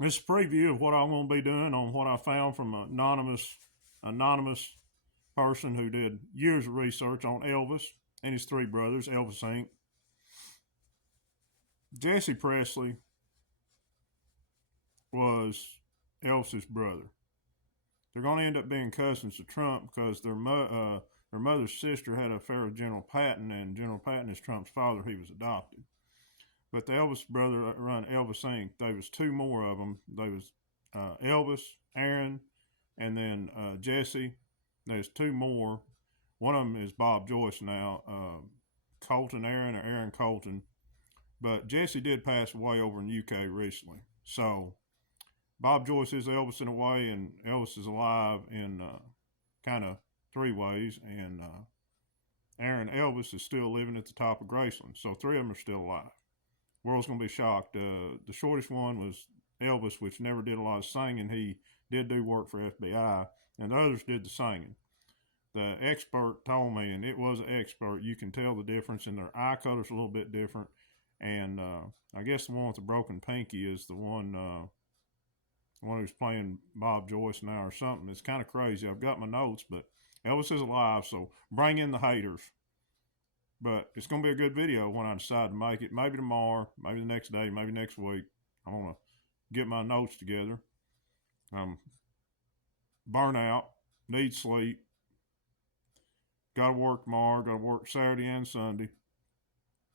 This is a preview of what I'm going to be doing on what I found from an anonymous person who did years of research on Elvis and his three brothers, Elvis Inc. Jesse Presley was Elvis's brother. They're going to end up being cousins to Trump because their mother's sister had an affair with General Patton, and General Patton is Trump's father. He was adopted. But the Elvis brother run Elvis Inc. There was two more of them. There was Elvis, Aaron, and then Jesse. There's two more. One of them is Bob Joyce now, Colton Aaron or Aaron Colton. But Jesse did pass away over in the UK recently. So Bob Joyce is Elvis in a way, and Elvis is alive in kind of three ways. And Aaron Elvis is still living at the top of Graceland. So three of them are still alive. World's going to be shocked. The shortest one was Elvis, which never did a lot of singing. He did do work for FBI, and the others did the singing. The expert told me, and it was an expert, you can tell the difference, and their eye color's a little bit different. And I guess the one with the broken pinky is the one who's playing Bob Joyce now or something. It's kind of crazy. I've got my notes, but Elvis is alive, so bring in the haters. But it's going to be a good video when I decide to make it. Maybe tomorrow, maybe the next day, maybe next week. I want to get my notes together. Burn out, need sleep. Got to work tomorrow, got to work Saturday and Sunday.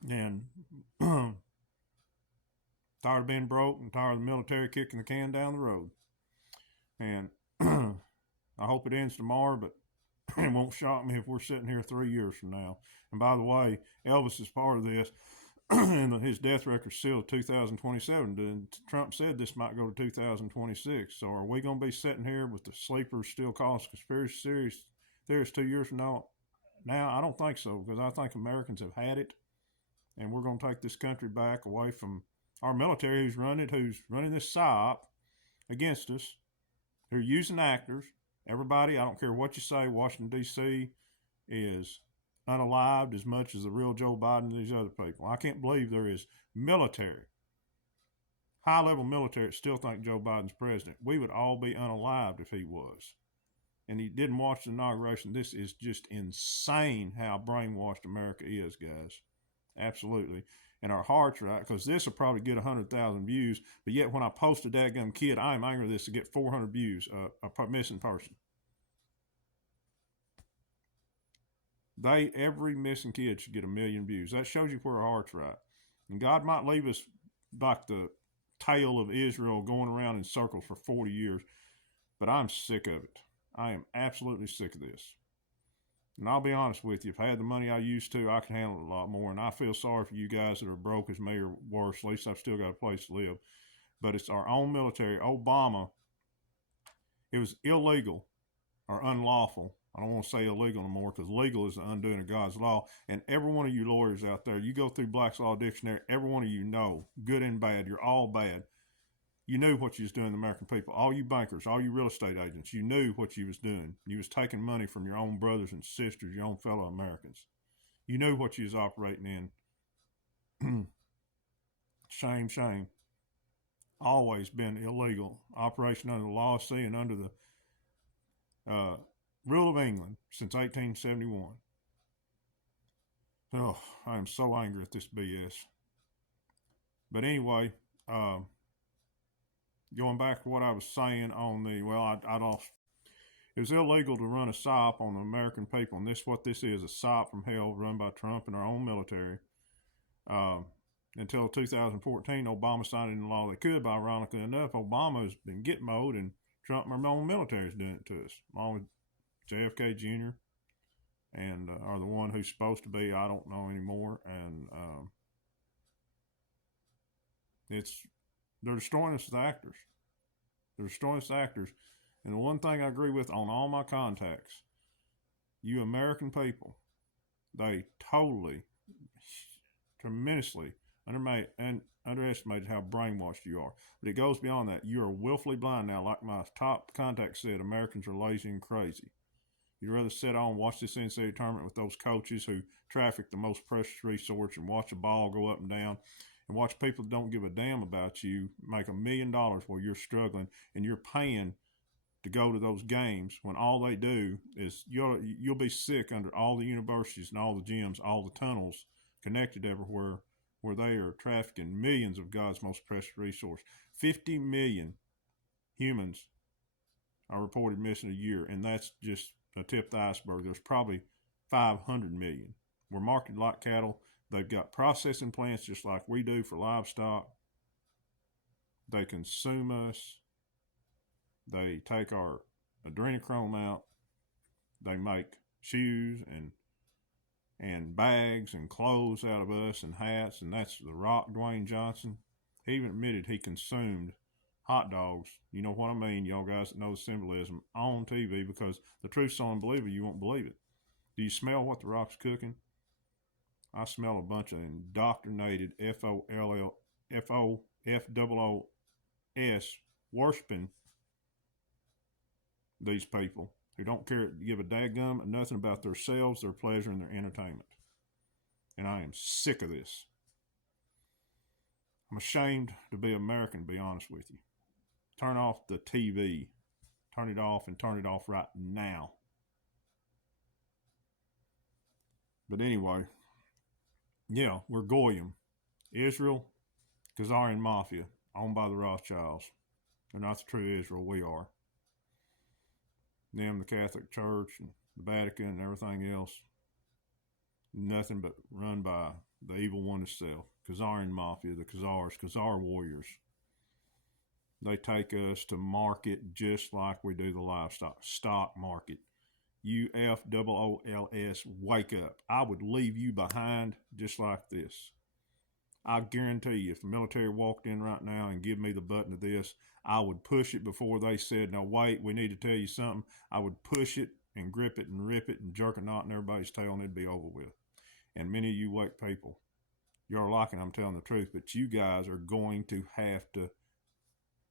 And tired of being broke and tired of the military kicking the can down the road. And I hope it ends tomorrow, but it won't shock me if we're sitting here 3 years from now. And by the way, Elvis is part of this, and his death record's still 2027. And Trump said this might go to 2026. So are we going to be sitting here with the sleepers still calling conspiracy theorists 2 years from now? Now, I don't think so, because I think Americans have had it, and we're going to take this country back away from our military who's running this psyop against us, who are using actors. Everybody, I don't care what you say, Washington, D.C. is unalived as much as the real Joe Biden and these other people. I can't believe there is military, high-level military that still think Joe Biden's president. We would all be unalived if he was. And he didn't watch the inauguration. This is just insane how brainwashed America is, guys. Absolutely. And our hearts are out, because this will probably get 100,000 views. But yet when I post a dadgum kid, I am angry at this to get 400 views, a missing person. Every missing kid should get 1 million views. That shows you where our hearts are at. And God might leave us like the tale of Israel going around in circles for 40 years. But I'm sick of it. I am absolutely sick of this. And I'll be honest with you, if I had the money I used to, I could handle it a lot more. And I feel sorry for you guys that are broke as me or worse. At least I've still got a place to live. But it's our own military. Obama, it was illegal or unlawful. I don't want to say illegal anymore, because legal is the undoing of God's law. And every one of you lawyers out there, you go through Black's Law Dictionary, every one of you know, good and bad, you're all bad. You knew what you was doing to the American people. All you bankers, all you real estate agents, you knew what you was doing. You was taking money from your own brothers and sisters, your own fellow Americans. You knew what you was operating in. Shame, shame. Always been illegal. Operation under the law of sea and under the rule of England since 1871. Oh, I am so angry at this BS. But anyway, going back to what I was saying on I lost. It was illegal to run a SOP on the American people, and this is what this is, a SOP from hell run by Trump and our own military. Until 2014, Obama signed it into law they could, but ironically enough, Obama has been Gitmoed, and Trump and our own military is doing it to us, along with JFK Jr. and are the one who's supposed to be, I don't know anymore, and they're destroying us as actors. They're destroying us as actors. And the one thing I agree with on all my contacts, you American people, they totally, tremendously underestimated how brainwashed you are. But it goes beyond that. You are willfully blind now. Like my top contact said, Americans are lazy and crazy. You'd rather sit on and watch this NCAA tournament with those coaches who traffic the most precious resource and watch a ball go up and down and watch people that don't give a damn about you make $1 million while you're struggling and you're paying to go to those games when all they do is you'll be sick under all the universities and all the gyms, all the tunnels connected everywhere where they are trafficking millions of God's most precious resource. 50 million humans are reported missing a year, and that's just a tip of the iceberg. There's probably 500 million. We're marketed like cattle. They've got processing plants just like we do for livestock. They consume us. They take our adrenochrome out. They make shoes and bags and clothes out of us and hats, and that's The Rock, Dwayne Johnson. He even admitted he consumed hot dogs, you know what I mean, y'all guys that know the symbolism, on TV, because the truth's so unbelievable you won't believe it. Do you smell what The Rock's cooking? I smell a bunch of indoctrinated FOOS worshiping these people who don't care to give a dadgum nothing about themselves, their pleasure, and their entertainment. And I am sick of this. I'm ashamed to be American, to be honest with you. Turn off the TV. Turn it off, and turn it off right now. But anyway, yeah, we're Goyim. Israel, Khazarian Mafia, owned by the Rothschilds. They're not the true Israel, we are. Them, the Catholic Church, and the Vatican, and everything else, nothing but run by the evil one itself. Khazarian Mafia, the Khazars, Khazar warriors. They take us to market just like we do the livestock, stock market. UFOOLS, wake up. I would leave you behind just like this. I guarantee you, if the military walked in right now and give me the button of this, I would push it before they said, no, wait, we need to tell you something. I would push it and grip it and rip it and jerk a knot in everybody's tail, and it'd be over with. And many of you wake people, you're liking I'm telling the truth, but you guys are going to have to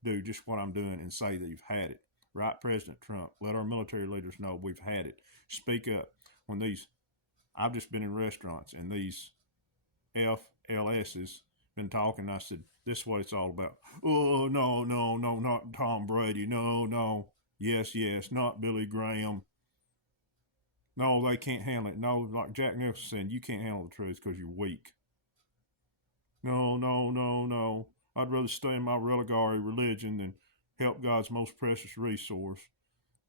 do just what I'm doing and say that you've had it. Right, President Trump? Let our military leaders know we've had it. Speak up. When I've just been in restaurants and these FLS's been talking. I said, this is what it's all about. Oh, no, not Tom Brady. No. Yes, not Billy Graham. No, they can't handle it. No, like Jack Nicholson said, you can't handle the truth because you're weak. No. I'd rather stay in my religare religion than help God's most precious resource.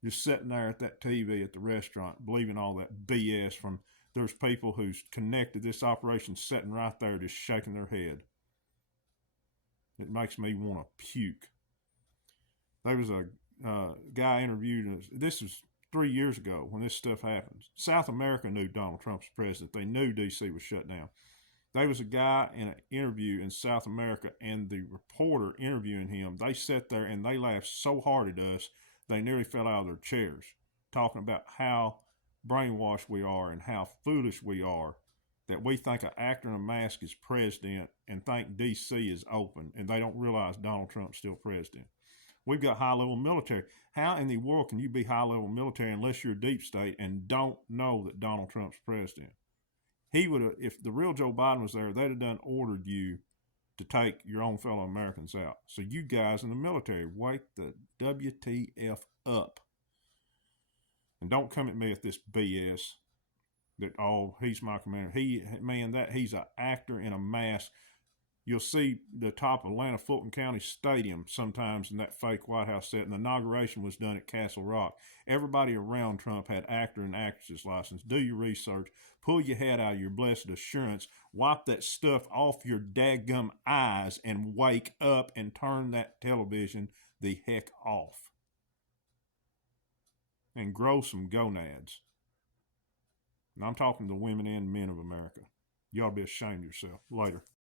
Just sitting there at that TV at the restaurant, believing all that BS from there's people who's connected this operation sitting right there just shaking their head. It makes me want to puke. There was a guy interviewed, this was 3 years ago when this stuff happened. South America knew Donald Trump was president. They knew D.C. was shut down. There was a guy in an interview in South America, and the reporter interviewing him, they sat there and they laughed so hard at us, they nearly fell out of their chairs, talking about how brainwashed we are and how foolish we are that we think an actor in a mask is president and think D.C. is open, and they don't realize Donald Trump's still president. We've got high-level military. How in the world can you be high-level military unless you're deep state and don't know that Donald Trump's president? He would have, if the real Joe Biden was there, they'd have done ordered you to take your own fellow Americans out. So you guys in the military, wake the WTF up. And don't come at me with this BS that, oh, he's my commander. He's an actor in a mask. You'll see the top of Atlanta Fulton County Stadium sometimes in that fake White House set, and the inauguration was done at Castle Rock. Everybody around Trump had actor and actress license. Do your research. Pull your head out of your blessed assurance. Wipe that stuff off your daggum eyes and wake up and turn that television the heck off. And grow some gonads. And I'm talking to the women and men of America. You ought to be ashamed of yourself. Later.